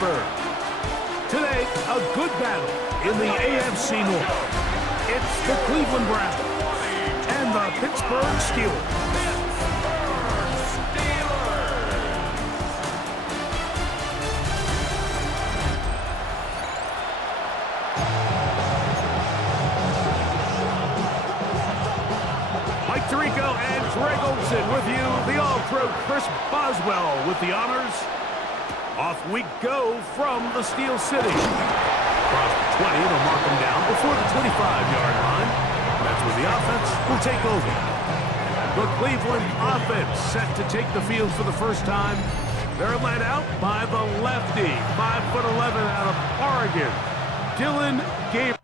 Pittsburgh. Today, a good battle in the AFC North. It's the Cleveland Browns and the Pittsburgh Steelers. Mike Tirico and Greg Olson with you. The All-Pro Chris Boswell with the honors. Off we go from the Steel City. Across the 20, they'll mark them down before the 25-yard line. That's where the offense will take over. The Cleveland offense set to take the field for the first time. They're led out by the lefty, 5'11" out of Oregon, Dylan Gabriel.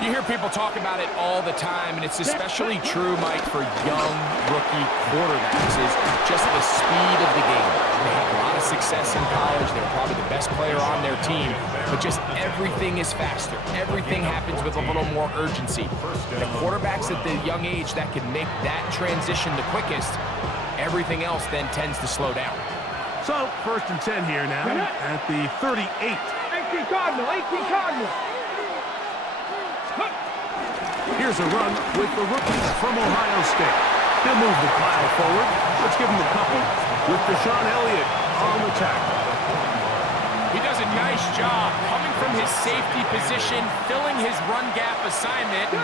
You hear people talk about it all the time, and it's especially true, Mike, for young rookie quarterbacks, is just the speed of the game. They have a lot of success in college. They're probably the best player on their team, but just everything is faster. Everything happens with a little more urgency. The quarterbacks at the young age that can make that transition the quickest, everything else then tends to slow down. So, 1st and 10 here now at the 38. 18 Cardinal, 18 Cardinal. Here's a run with the rookie from Ohio State. He'll move the pile forward. Let's give him a couple with Deshaun Elliott on the tackle. He does a nice job coming from his safety position, filling his run gap assignment, and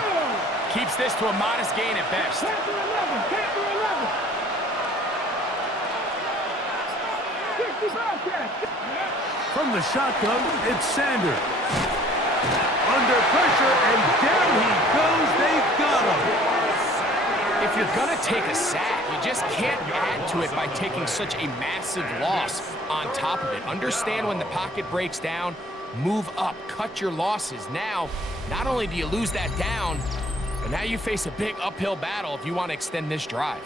keeps this to a modest gain at best. Panther 11, Panther 11. 60 Bobcats. From the shotgun, it's Sanders. Under pressure, and down he goes. They got him. If you're going to take a sack, you just can't add to it by taking such a massive loss on top of it. Understand when the pocket breaks down, move up, cut your losses. Now, not only do you lose that down, but now you face a big uphill battle if you want to extend this drive.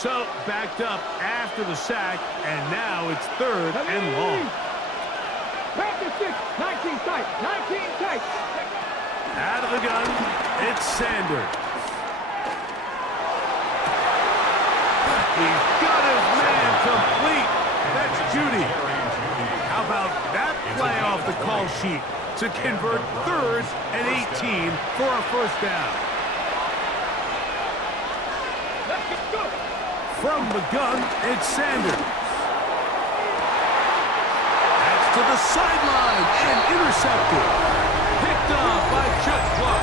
So, backed up after the sack, and now it's 3rd and long. Panther 6, 19 tight, 19 tight. Out of the gun, it's Sanders. He's got his man complete. That's Judy. How about that play off the call sheet to convert 3rd and 18 for a first down? From the gun, it's Sanders. That's to the sideline and intercepted. Picked off by Chuck Clark.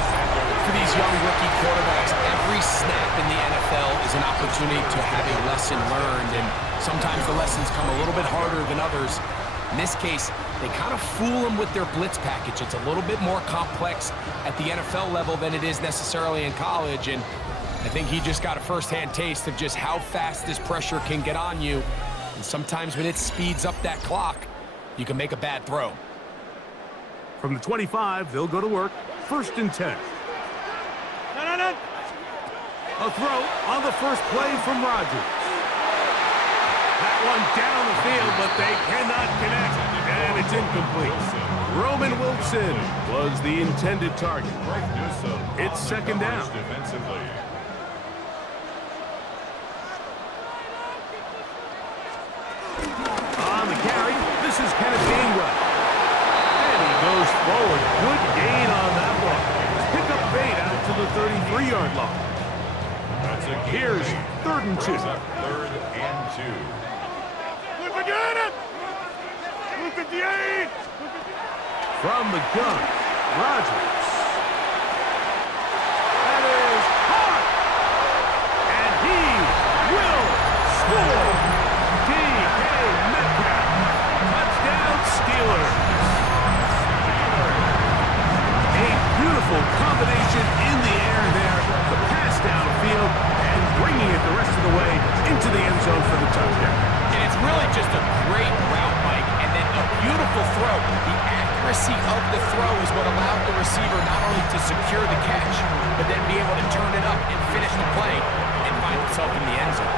For these young rookie quarterbacks, every snap in the NFL is an opportunity to have a lesson learned, and sometimes the lessons come a little bit harder than others. In this case, they kind of fool them with their blitz package. It's a little bit more complex at the NFL level than it is necessarily in college, and I think he just got a first-hand taste of just how fast this pressure can get on you. And sometimes when it speeds up that clock, you can make a bad throw. From the 25, they'll go to work. 1st and 10. A throw on the first play from Rodgers. That one down the field, but they cannot connect, and it's incomplete. Roman Wilson was the intended target. It's 2nd down. On the carry, this is Kenneth Gainwell. And he goes forward. Good gain on that one. Pick up 8 out to the 33-yard line. Here's 3rd and 2. 3rd and 2. From the gun, Rodgers. That is hard. And he will score. D.K. Metcalf. Touchdown, Steelers. A beautiful combination in the air there. The pass downfield and bringing it the rest of the way into the end zone for the touchdown. And it's really just a great route, Mike, and then a beautiful beautiful throw. The accuracy of the throw is what allowed the receiver not only to secure the catch, but then be able to turn it up and finish the play and find himself in the end zone.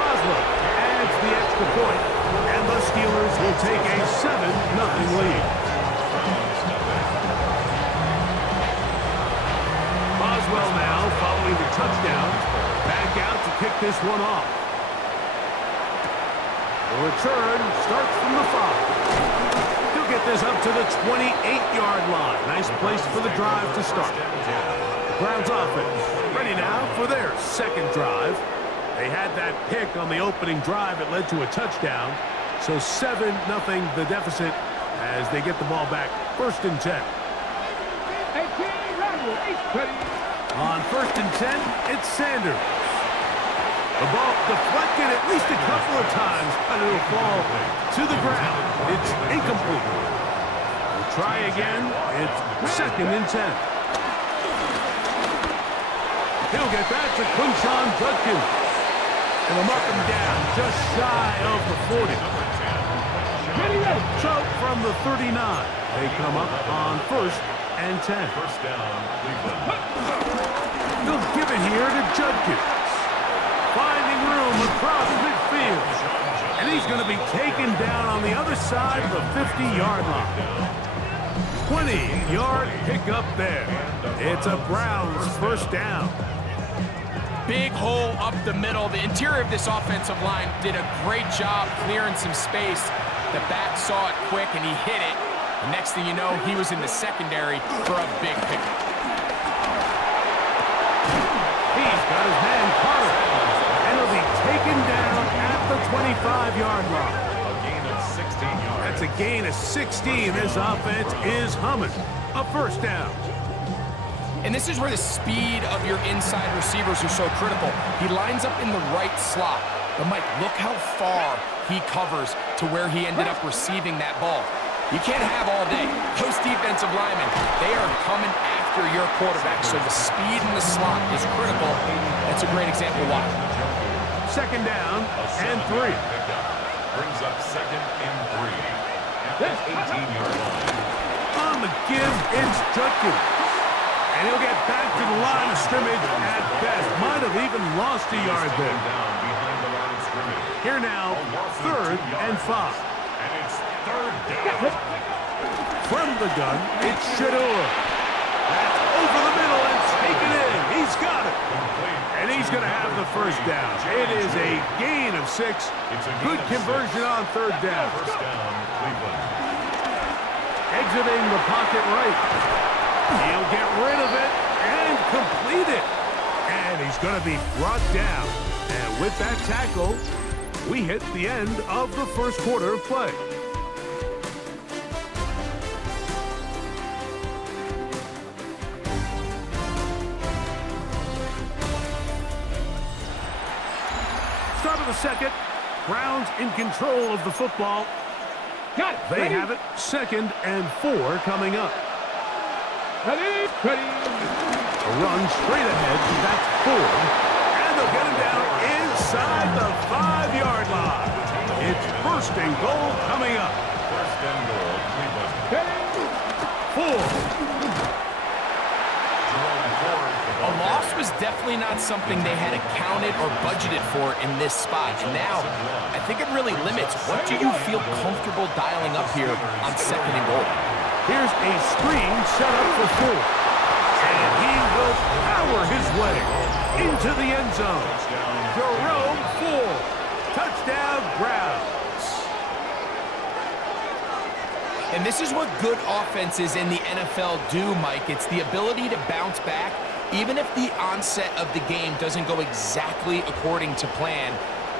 Boswell adds the extra point, and the Steelers will take a 7-0 lead. Boswell now following the touchdown. Back out to kick this one off. The return starts from the 5. He'll get this up to the 28-yard line. Nice place for the drive to start. The Browns offense ready now for their second drive. They had that pick on the opening drive. It led to a touchdown. So 7-0 the deficit as they get the ball back. 1st and 10. On 1st and 10, it's Sanders. The ball deflected at least a couple of times, but it'll fall to the ground. It's incomplete. We'll try again. It's 2nd and 10. He'll get that to Quinshawn Judkins. And they'll mark him down just shy of the 40. So from the 39, they come up on 1st and 10. First down, Cleveland. They'll give it here to Judkins. Finding room across midfield. And he's going to be taken down on the other side of the 50-yard line. 20-yard pickup there. It's a Browns 1st down. Big hole up the middle. The interior of this offensive line did a great job clearing some space. The back saw it quick, and he hit it. The next thing you know, he was in the secondary for a big pickup. He's got his man Carter. And he'll be taken down at the 25-yard line. A gain of 16 yards. That's a gain of 16. This offense is humming. A 1st down. And this is where the speed of your inside receivers are so critical. He lines up in the right slot. But, Mike, look how far he covers to where he ended up receiving that ball. You can't have all day. Those defensive linemen, they are coming after your quarterback. So the speed in the slot is critical. That's a great example why. 2nd down and 3. Brings up 2nd and 3. At the 18-yard line. On the give, it's Judkins. And he'll get back to the line of scrimmage at best. Might have even lost a yard there. Down behind the line of scrimmage. Here now, 3rd and 5. And it's 3rd down. From the gun, it's Shador. That's over the middle and taken in. He's got it. And he's going to have the 1st down. It is a gain of 6. Good conversion on 3rd down. 1st down, Cleveland. Exiting the pocket right. He'll get rid of it and complete it. And he's going to be brought down. And with that tackle, we hit the end of the 1st quarter of play. Start of the 2nd. Browns in control of the football. Got it. They have it. 2nd and 4 coming up. Ready. A run straight ahead. That's 4. And they'll get him down inside the 5-yard line. It's 1st and goal coming up. 1st and goal, Cleveland. 4. A loss was definitely not something they had accounted or budgeted for in this spot. And now, I think it really limits what do you feel comfortable dialing up here on 2nd and goal. Here's a screen set up for 4. And he will power his way into the end zone. Jerome Ford. Touchdown, Browns. And this is what good offenses in the NFL do, Mike. It's the ability to bounce back, even if the onset of the game doesn't go exactly according to plan.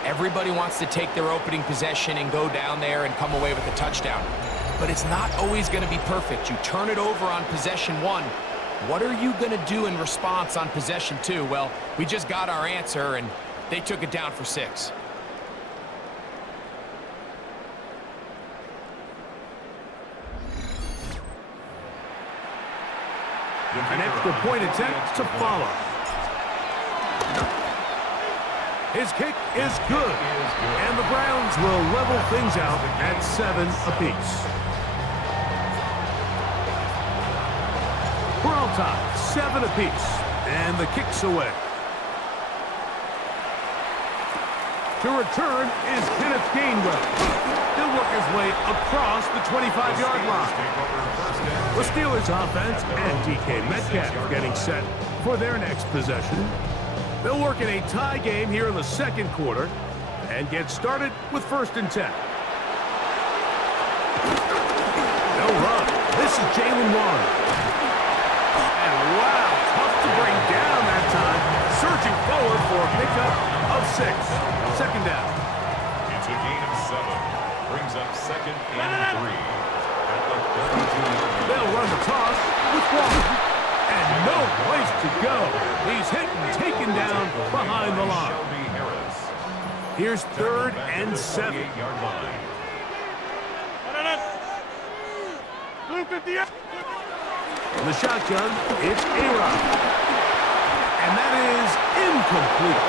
Everybody wants to take their opening possession and go down there and come away with a touchdown. But it's not always going to be perfect. You turn it over on possession 1. What are you going to do in response on possession 2? Well, we just got our answer, and they took it down for 6. An extra point attempt to follow. His kick is good. And the Browns will level things out at 7 apiece. We're all tied, 7 apiece. And the kick's away. To return is Kenneth Gainwell. He'll work his way across the 25-yard line. The Steelers offense and DK Metcalf getting set for their next possession. They'll work in a tie game here in the second quarter and get started with 1st and 10. No run. This is Jalen Warren. And wow, tough to bring down that time. Surging forward for a pickup of 6. 2nd down. It's a gain of 7. Brings up 2nd and 3. At the 32. They'll run the toss with Warren. And no place to go. He's hit and taken down behind the line. Here's 3rd and 7. In the shotgun, it's A-Rod. And that is incomplete.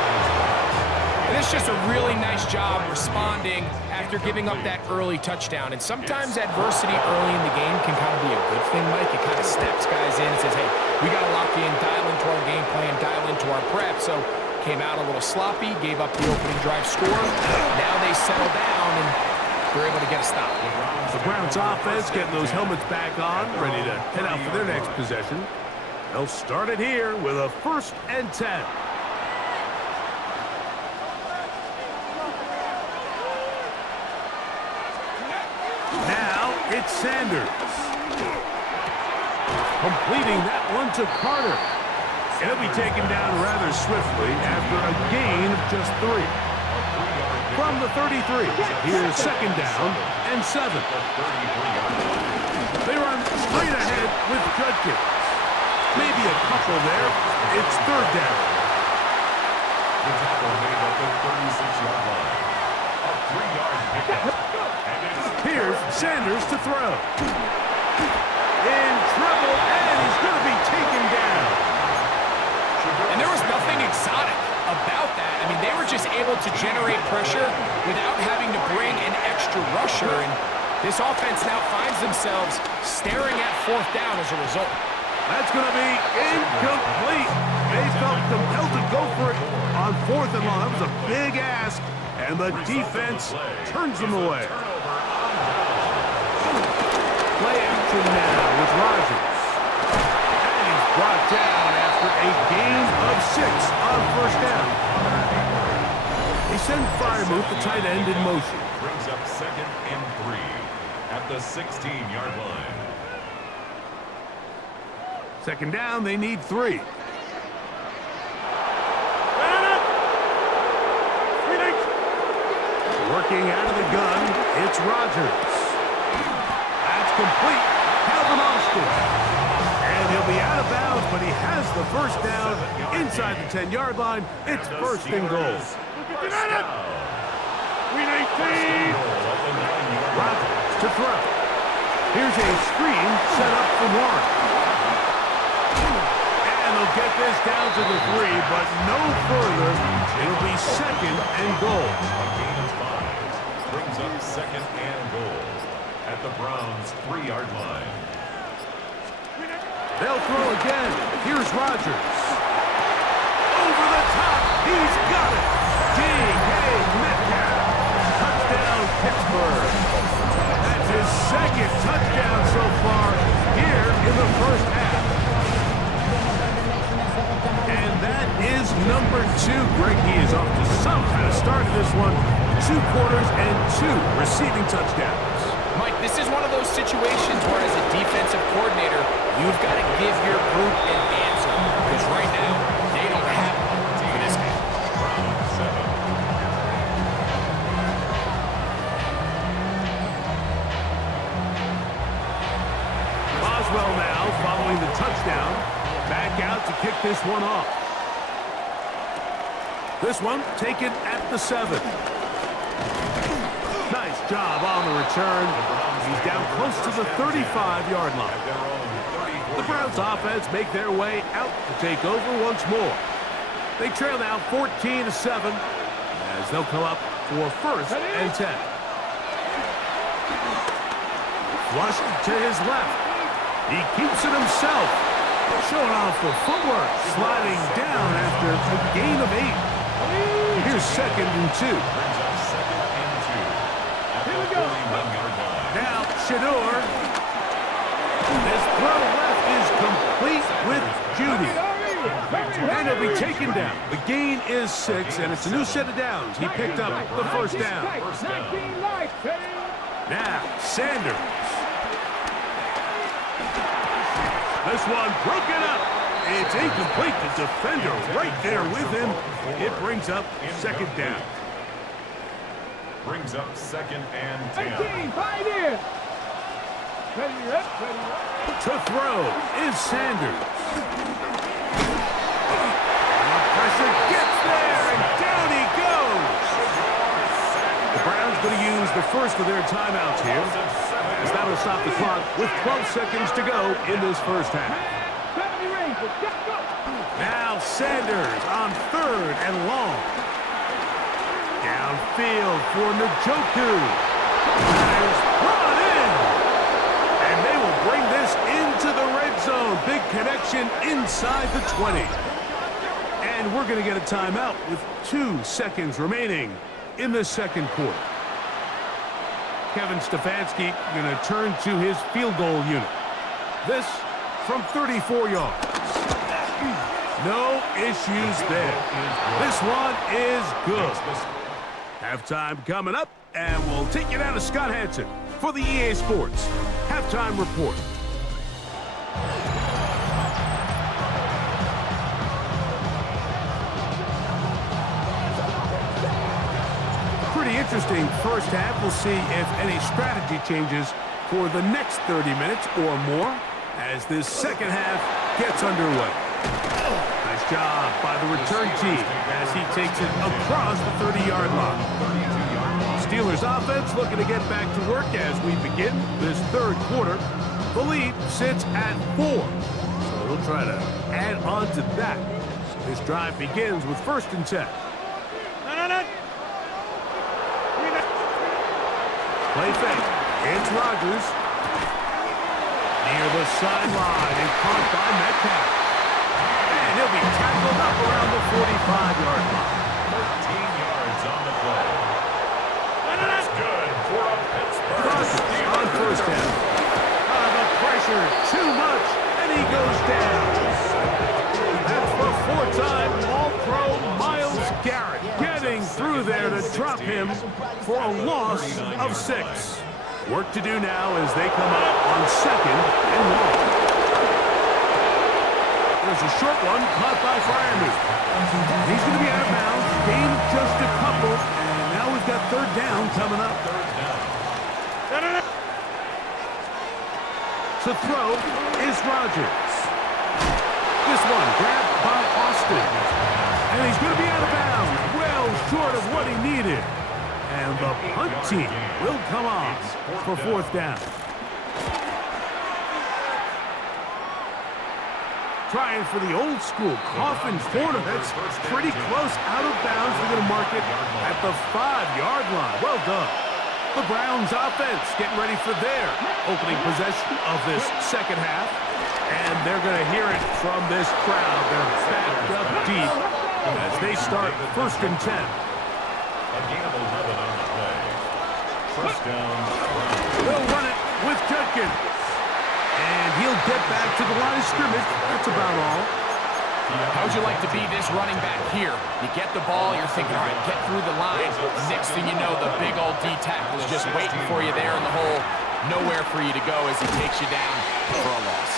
And it's just a really nice job responding after giving up that early touchdown. And sometimes adversity early in the game can kind of be a good thing, Mike. It kind of snaps guys in and says, hey, we got to lock in, dial into our game plan, dial into our prep. So came out a little sloppy, gave up the opening drive score. Now they settle down and they're able to get a stop. The Browns offense getting those helmets back on, ready to head out for their next possession. They'll start it here with a 1st and 10. Now it's Sanders. Completing that one to Carter. He'll be taken down rather swiftly after a gain of just 3. From the 33, here's 2nd down and 7. They run straight ahead with Judkins. Maybe a couple there. It's 3rd down. The tackle made at the 36-yard line. A 3-yard pickup. Here's Sanders to throw. In trouble, and he's going to be taken down. And there was nothing exotic about that. I mean, they were just able to generate pressure without having to bring an extra rusher. And this offense now finds themselves staring at 4th down as a result. That's going to be incomplete. They felt compelled to go for it on 4th and long. That was a big ask, and the defense turns them away. Play action now with Rodgers. And he's brought down after a gain of 6 on 1st down. They send Firemouth, the tight end, in motion. Brings up 2nd and 3 at the 16-yard line. 2nd down, they need 3. Working out of the gun, it's Rodgers. That's complete. Calvin Austin. And he'll be out of bounds, but he has the 1st down inside the 10-yard line. It's 1st and goal. Rodgers to throw. Here's a screen set up for Warren. And they'll get this down to the 3, but no further. It'll be 2nd and goal. A gain of 5. Brings up 2nd and goal at the Browns' 3-yard line. They'll throw again. Here's Rodgers. Over the top. He's got it. DK Metcalf. Touchdown, Pittsburgh. That's his 2nd touchdown so far here in the 1st half. And that is number 2. Greg, he is off to some kind of start in this one. 2 quarters and 2 receiving touchdowns. Mike, this is one of those situations where as a defensive coordinator, you've got to give your group an answer. Because right now, they don't have one for this game. Boswell now following the touchdown. Back out to kick this one off. This one taken at the 7. Nice job on the return. He's down close to the 35-yard line. The Browns offense make their way out to take over once more. They trail now 14-7. as they'll come up for first and 10. Flush to his left. He keeps it himself. Showing off the footwork. Sliding down after a gain of 8. Here's second and 2. Brings up second and 2. Here we go. Now, Shador. This throw left is complete with Judy. And he'll be taken down. The gain is 6, and it's a new set of downs. He picked up the first down. Now, Sanders. This one broken up. It's incomplete. The defender right there with him. It brings up second down. Brings up second and 10. 18, pioneer. To throw is Sanders. And the pressure gets there, and down he goes. The Browns going to use the first of their timeouts here, as that'll stop the clock with 12 seconds to go in this first half. Now Sanders on third and long. Downfield for Njoku. There's brought in. And they will bring this into the red zone. Big connection inside the 20. And we're going to get a timeout with 2 seconds remaining in the second quarter. Kevin Stefanski going to turn to his field goal unit. This from 34 yards. No issues there. This one is good. Halftime coming up, and we'll take you down to Scott Hansen for the EA Sports Halftime Report. Pretty interesting first half. We'll see if any strategy changes for the next 30 minutes or more as this second half gets underway. Nice job by the return team as he takes it across the 30-yard line. Steelers offense looking to get back to work as we begin this third quarter. The lead sits at 4, so they'll try to add on to that. This drive begins with first and 10. Play fake. It's Rodgers. Near the sideline and caught by Metcalf. And he'll be tackled up around the 45-yard line. 13 yards on the play. That's good for a Pittsburgh. Rodgers on first down. The pressure, too much, and he goes down. That's the 4-time All-Pro Myles Garrett getting through there to drop him for a loss of 6. Work to do now as they come up on second and 1. There's a short one caught by Freiermuth. He's going to be out of bounds. Gain just a couple, and now we've got third down coming up. To throw is Rodgers. This one grabbed by Austin. And he's going to be out of bounds. Well short of what he needed. And the punt team will come on for fourth down. Trying for the old school coffin corner. That's pretty close out of bounds. They're going to mark it at the 5-yard line. Well done. The Browns offense getting ready for their opening possession of this second half. And they're going to hear it from this crowd. They're backed up deep as they start first and 10. A gain of 11 on the play. First down. They'll run it with Judkins. And he'll get back to the line of scrimmage. That's about all. How would you like to be this running back here? You get the ball, you're thinking, all right, get through the line. Next thing you know, the big old D tackle is just waiting for you there in the hole. Nowhere for you to go as he takes you down for a loss.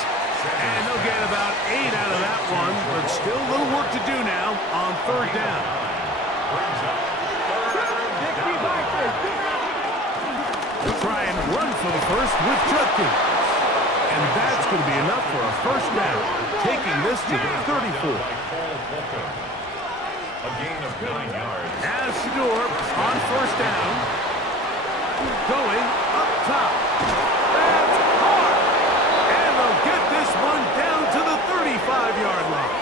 And they'll get about 8 out of that one, but still a little work to do now on third down. Try and run for the first with Judkins. And that's going to be enough for a first down, taking this to the 34. A gain of 9 yards. As Shador on first down, going up top. That's hard. And they'll get this one down to the 35-yard line.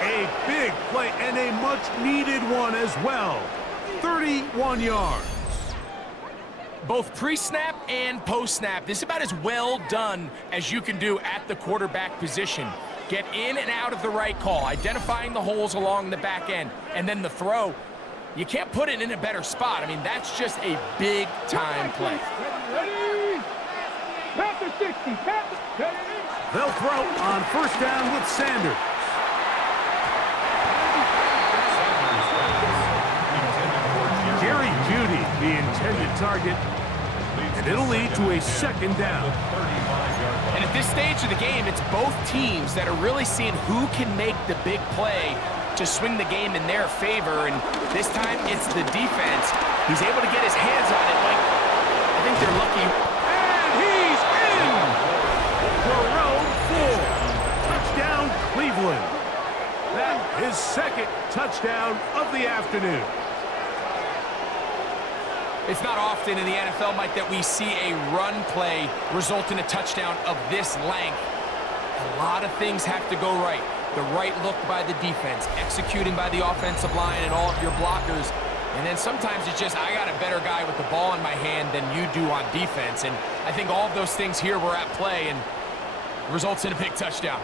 A big play And a much-needed one as well. 31 yards. Both pre-snap and post-snap, this is about as well done as you can do at the quarterback position. Get in and out of the right call, identifying the holes along the back end, and then the throw. You can't put it in a better spot. I mean, that's just a big-time play. Ready? Pass to 60. They'll throw on first down with Sanders. Jerry Jeudy, the intended target, and it'll lead to a second down. And at this stage of the game, it's both teams that are really seeing who can make the big play to swing the game in their favor, and this time it's the defense. He's able to get his hands on it, Mike. I think they're lucky. And he's in! For row 4. Touchdown, Cleveland. That is second touchdown of the afternoon. It's not often in the NFL, Mike, that we see a run play result in a touchdown of this length. A lot of things have to go right. The right look by the defense, executing by the offensive line and all of your blockers. And then sometimes it's just, I got a better guy with the ball in my hand than you do on defense. And I think all of those things here were at play and results in a big touchdown.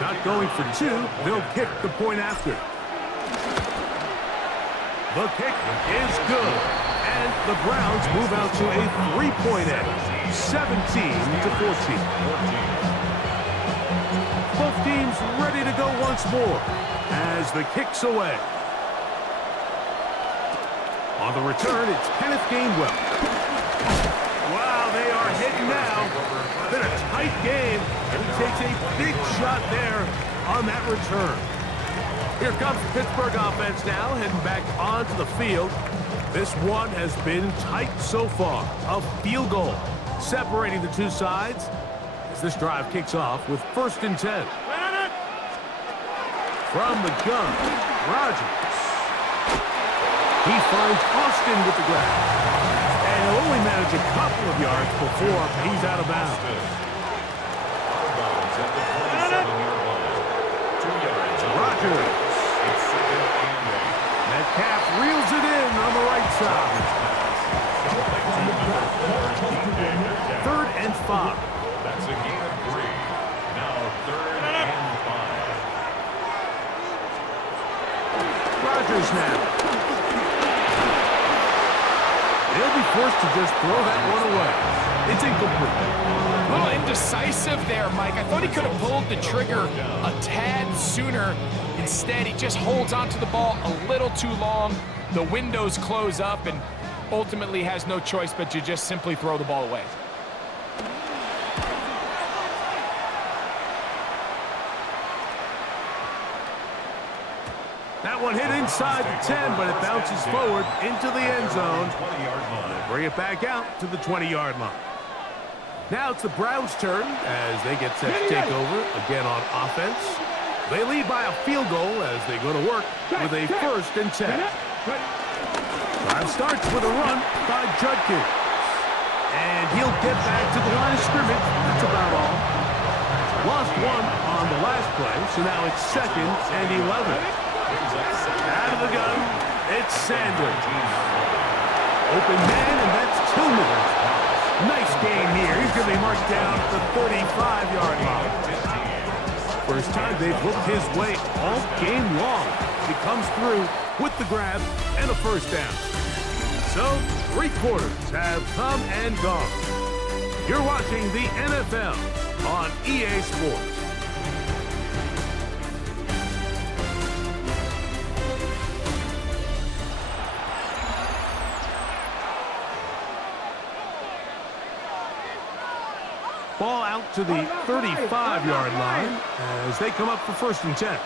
Not going for 2, they'll kick the point after. The kick is good, and the Browns move out to a 3-point edge, 17-14. Both teams ready to go once more as the kick's away. On the return, it's Kenneth Gainwell. Wow, they are hitting now. Been a tight game, and he takes a big shot there on that return. Here comes the Pittsburgh offense now, heading back onto the field. This one has been tight so far. A field goal separating the two sides as this drive kicks off with 1st and 10. From the gun, Rodgers. He finds Austin with the grab. And he'll only manage a couple of yards before he's out of bounds. Rodgers. Metcalf reels it in on the right side. 3rd and 5. That's a gain of 3. Now 3rd and 5. Rodgers now. He'll be forced to just throw that one away. It's incomplete. A little indecisive there, Mike. I thought he could have pulled the trigger a tad sooner. Instead, he just holds onto the ball a little too long. The windows close up and ultimately has no choice but to just simply throw the ball away. That one hit inside the 10, but it bounces forward into the end zone. Bring it back out to the 20-yard line. Now it's the Browns' turn as they get set to take over again on offense. They lead by a field goal as they go to work with a 1st and 10. Drive starts with a run by Judkins. And he'll get back to the line of scrimmage. That's about all. Lost one on the last play, so now it's 2nd and 11. Out of the gun, it's Sanders. Open man, and that's Tillman. Nice game here. He's going to be marked down at the 35-yard line. First time they've looked his way all game long. He comes through with the grab and a 1st down. So, 3 quarters have come and gone. You're watching the NFL on EA Sports. Ball out to the 35-yard line as they come up for 1st and 10.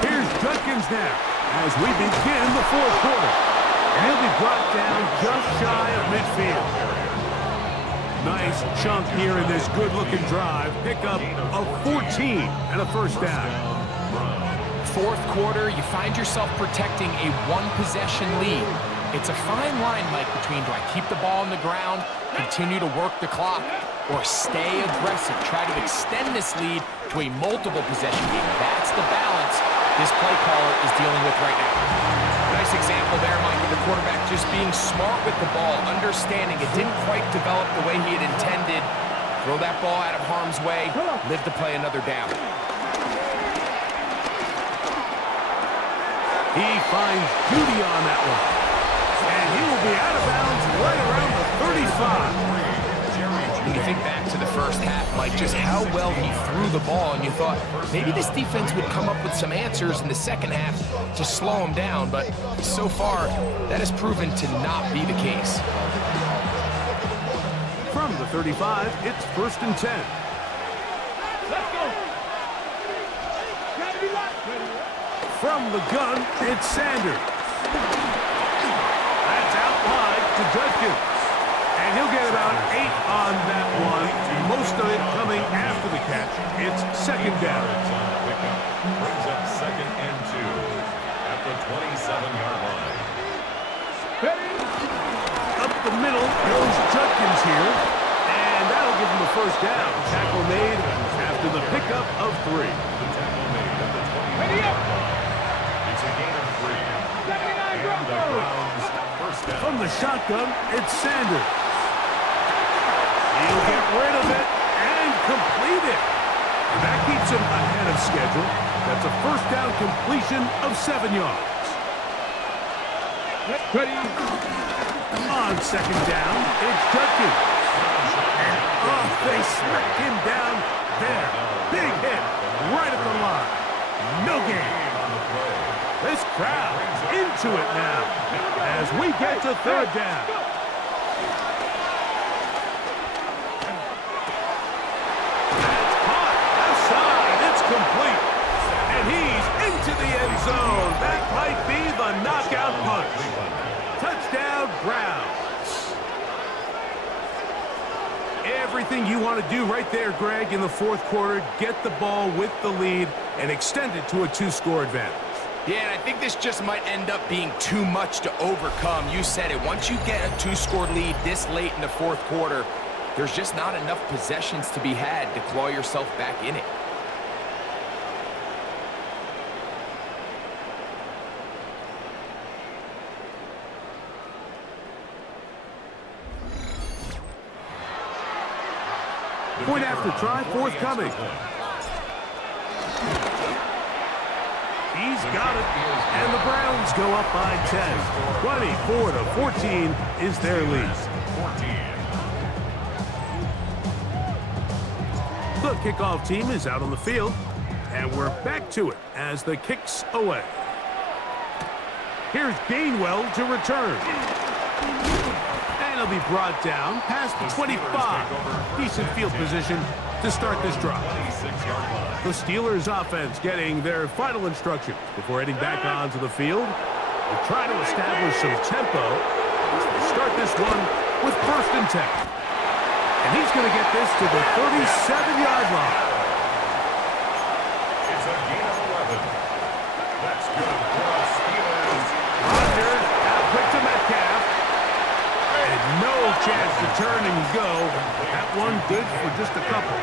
Here's Judkins now as we begin the 4th quarter. And he'll be brought down just shy of midfield. Nice chunk here in this good-looking drive. Pickup of 14 and a 1st down. 4th quarter, you find yourself protecting a 1-possession lead. It's a fine line, Mike, between do I keep the ball on the ground, continue to work the clock, or stay aggressive, try to extend this lead to a multiple possession game. That's the balance this play caller is dealing with right now. Nice example there, Mike, of the quarterback just being smart with the ball, understanding it didn't quite develop the way he had intended. Throw that ball out of harm's way, live to play another down. He finds Judy on that one. And he will be out of bounds right around the 35. When you think back to the first half, Mike, just how well he threw the ball, and you thought maybe this defense would come up with some answers in the second half to slow him down, but so far, that has proven to not be the case. From the 35, it's 1st and 10. Let's go. Gotta be locked. From the gun, it's Sanders. That's out wide to Judkins. And he'll get about 8 on that one, most of it coming after the catch. It's 2nd down. Brings up 2nd and 2 at the 27-yard line. Up the middle goes Judkins here, and that'll give him the 1st down. Tackle made after the pickup of 3. The tackle made at the 20-yard line. It's a gain of 3. 79 And the Browns' 1st down. From the shotgun, it's Sanders. He'll get rid of it and complete it. And that keeps him ahead of schedule. That's a 1st down completion of 7 yards. Ready. On 2nd down, it's Judkins. And they smacked him down there. Big hit right at the line. No gain. This crowd into it now as we get to 3rd down. That's caught outside. It's complete. And he's into the end zone. That might be the knockout punch. Touchdown, Browns. Everything you want to do right there, Greg, in the 4th quarter. Get the ball with the lead and extend it to a 2-score advantage. Yeah, and I think this just might end up being too much to overcome. You said it. Once you get a 2-score lead this late in the 4th quarter, there's just not enough possessions to be had to claw yourself back in it. Point after try, forthcoming. He's got it, and the Browns go up by 10. 24-14 is their lead. 14. The kickoff team is out on the field, and we're back to it as the kick's away. Here's Gainwell to return. And he'll be brought down past the 25. Decent field position to start this drive. 26-yard line. The Steelers offense getting their final instructions before heading back onto the field. They'll try to establish some tempo as they start this one with 1st and 10. And he's going to get this to the 37-yard line. It's a gain of 11. That's good for the Steelers. Rodgers out quick to Metcalf. And no chance to turn and go. That one good for just a couple.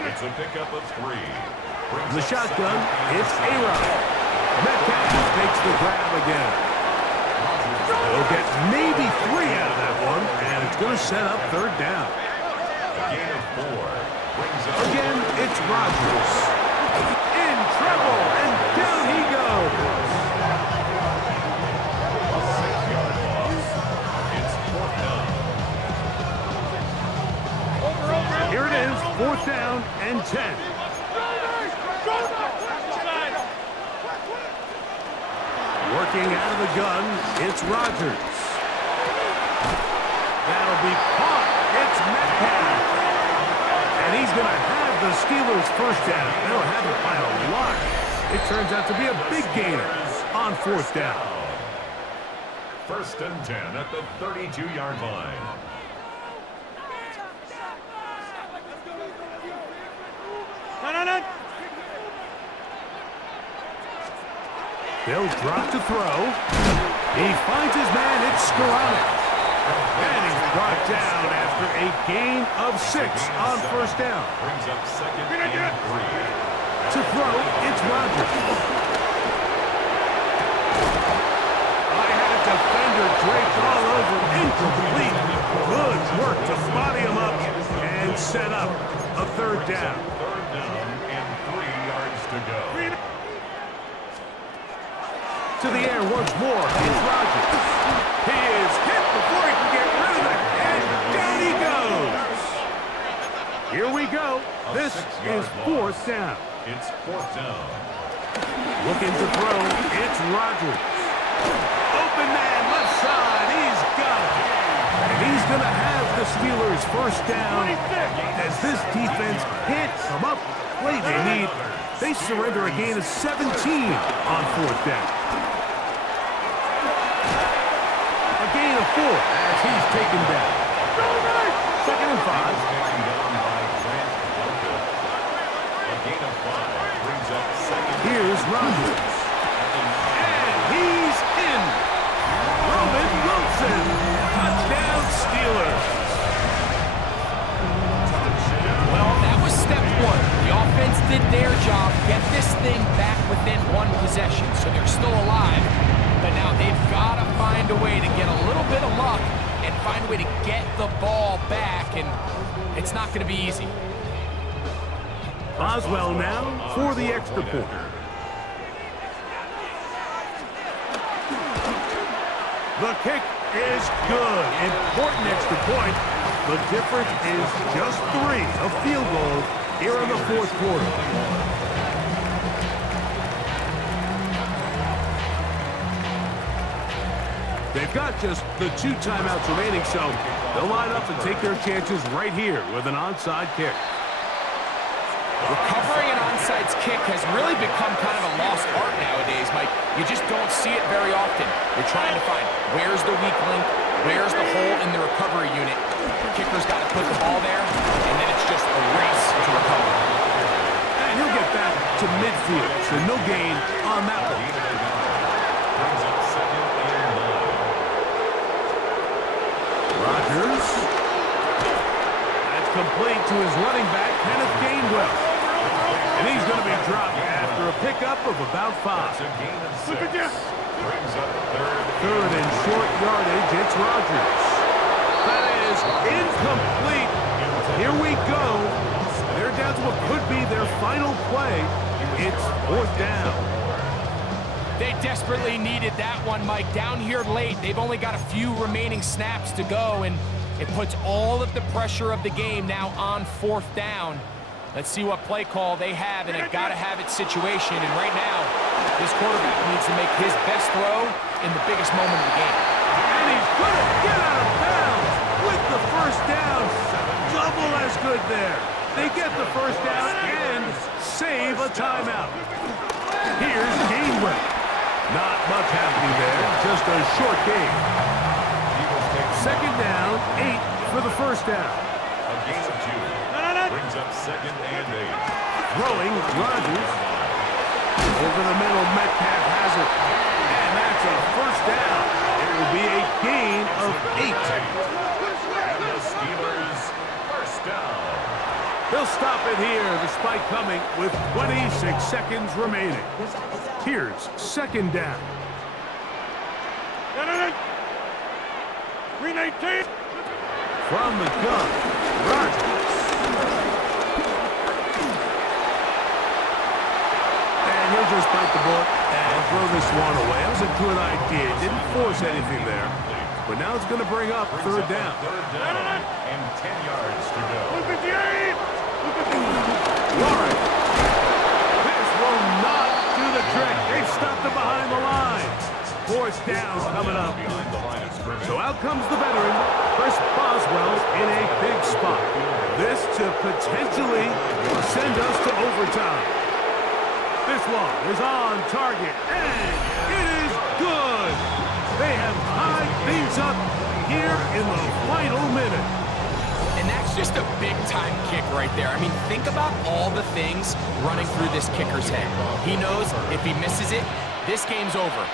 It's a pickup of 3. In the shotgun, it's A-Rod. Metcalf makes the grab again. They'll get maybe 3 out of that one, and it's going to set up 3rd down. A gain of 4. Brings up Again, it's Rodgers. In trouble, and down he goes. a 6-yard loss. It's 4th down. Here it is, 4th down and 10. Working out of the gun, it's Rodgers. That'll be caught. It's Metcalf. And he's going to have the Steelers' 1st down. They'll have it by a lot. It turns out to be a big gainer on 4th down. 1st and 10 at the 32-yard line. They'll drop to throw. He finds his man. It's Skoranek. And he's brought down after a gain of 6 on first down. Brings up second and 3. To throw, it's Rodgers. I had a defender draped all over, incomplete. Good work to body him up and set up a third down. Third down and 3 yards to go. To the air once more, it's Rodgers. He is hit before he can get rid of it, and down he goes. Here we go. This is fourth down. It's fourth down. Looking to throw, it's Rodgers. Open man, left side, he's got it. And he's going to have the Steelers first down as this defense can't come up with the play they need. They surrender a gain of 17 on fourth down. A gain of 4 as he's taken down. Second and 5. Taken down by Grant Delta. A gain of 5 brings up second. Here's Rodgers. And he's in. Roman Wilson. Touchdown Steelers. Well, that was step 1. The offense did their job, get this thing back within 1 possession, so they're still alive. But now they've got to find a way to get a little bit of luck and find a way to get the ball back, and it's not going to be easy. Boswell now for the extra point. The kick is good. Important extra point. The difference is just 3, a field goal here in the fourth quarter. They've got just the 2 timeouts remaining, so they'll line up and take their chances right here with an onside kick. Recovering an onside kick has really become kind of a lost art nowadays, Mike. You just don't see it very often. You're trying to find where's the weak link, where's the hole in the recovery unit. The kicker's got to put the ball there, and then it's just a race to recover. And he'll get back to midfield, so no gain on that one. Brings up second and 9. Rodgers. That's complete to his running back, Kenneth Gainwell. And he's going to be dropped after a pickup of about 5. It's a gain of 6. Brings up Third and short yardage, it's Rodgers. That is incomplete. Here we go. They're down to what could be their final play. It's fourth down. They desperately needed that one, Mike. Down here late, they've only got a few remaining snaps to go, and it puts all of the pressure of the game now on fourth down. Let's see what play call they have in a gotta-have-it situation. And right now, this quarterback needs to make his best throw in the biggest moment of the game. And he's going to get out of bounds with the first down. Double as good there. They get the first down and save a timeout. Here's Gainwell. Not much happening there, just a short game. Second down, 8 for the first down. A gain of 2. Brings up second and 8. Throwing, Rodgers. Over the middle, Metcalf has it. And that's a first down. It will be a gain of 8. And the Steelers first down. They'll stop it here despite coming with 26 seconds remaining. Here's second down. 319. From the gun, Rodgers. And he'll just bite the bullet and throw this one away. That was a good idea. Didn't force anything there. But now it's going to bring up third down. Third down and 10 yards to go. 158. Warren. This will not do the trick. They've stopped him behind the line. Fourth down coming up. Behind the line of scrimmage. So out comes the veteran, Chris Boswell, in a big spot. This to potentially send us to overtime. This one is on target, and it is good. They have tied things up here in the final minute. And that's just a big-time kick right there. I mean, think about all the things running through this kicker's head. He knows if he misses it, this game's over.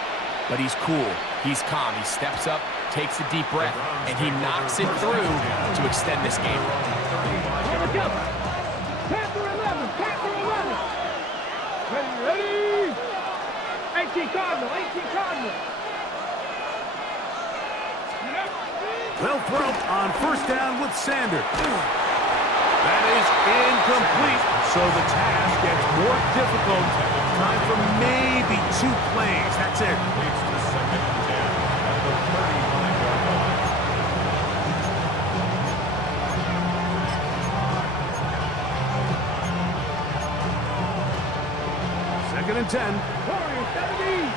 But he's cool. He's calm. He steps up, takes a deep breath, and he knocks it through to extend this game. Here we go. Panther 11. Panther 11. Ready. 18 Cardinal. 18 Cardinal. They'll throw on first down with Sanders. That is incomplete, so the task gets more difficult. Time for maybe 2 plays. That's it. Leads to second and 10 at the 35-yard line. Second and 10. Warriors 70.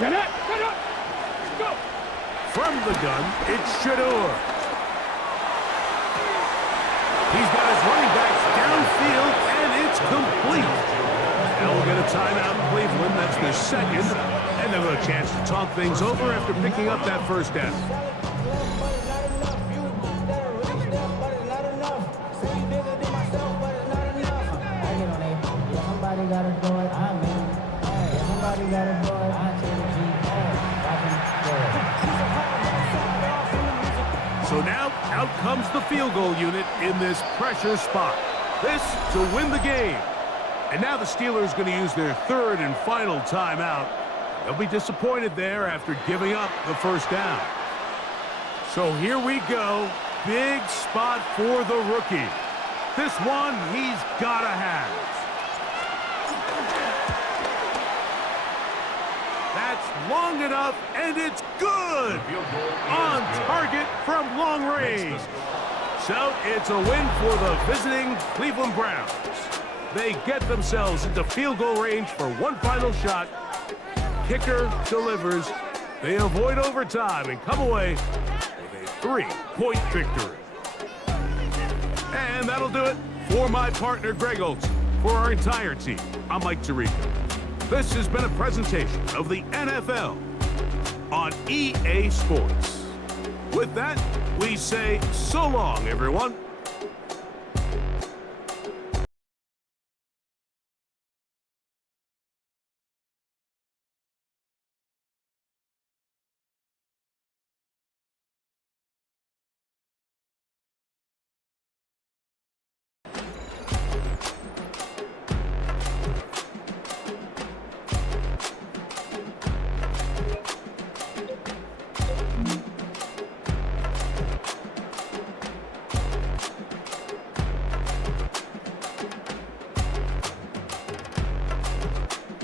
Get up. Get up. Go. From the gun, it's Shador. He's got his running backs downfield, and it's complete. They'll get a timeout in Cleveland. That's their second. And they'll have a chance to talk things over after picking up that first down. Somebody gotta do it. I'm in. Somebody gotta do it. I take a G. So now, out comes the field goal unit in this pressure spot. This to win the game. And now the Steelers going to use their third and final timeout. They'll be disappointed there after giving up the first down. So here we go. Big spot for the rookie. This one he's got to have. That's long enough, and it's good! On target from long range. So it's a win for the visiting Cleveland Browns. They get themselves into field goal range for one final shot. Kicker delivers. They avoid overtime and come away with a 3-point victory. And that'll do it for my partner, Greg Olson. For our entire team, I'm Mike Tirico. This has been a presentation of the NFL on EA Sports. With that, we say so long, everyone.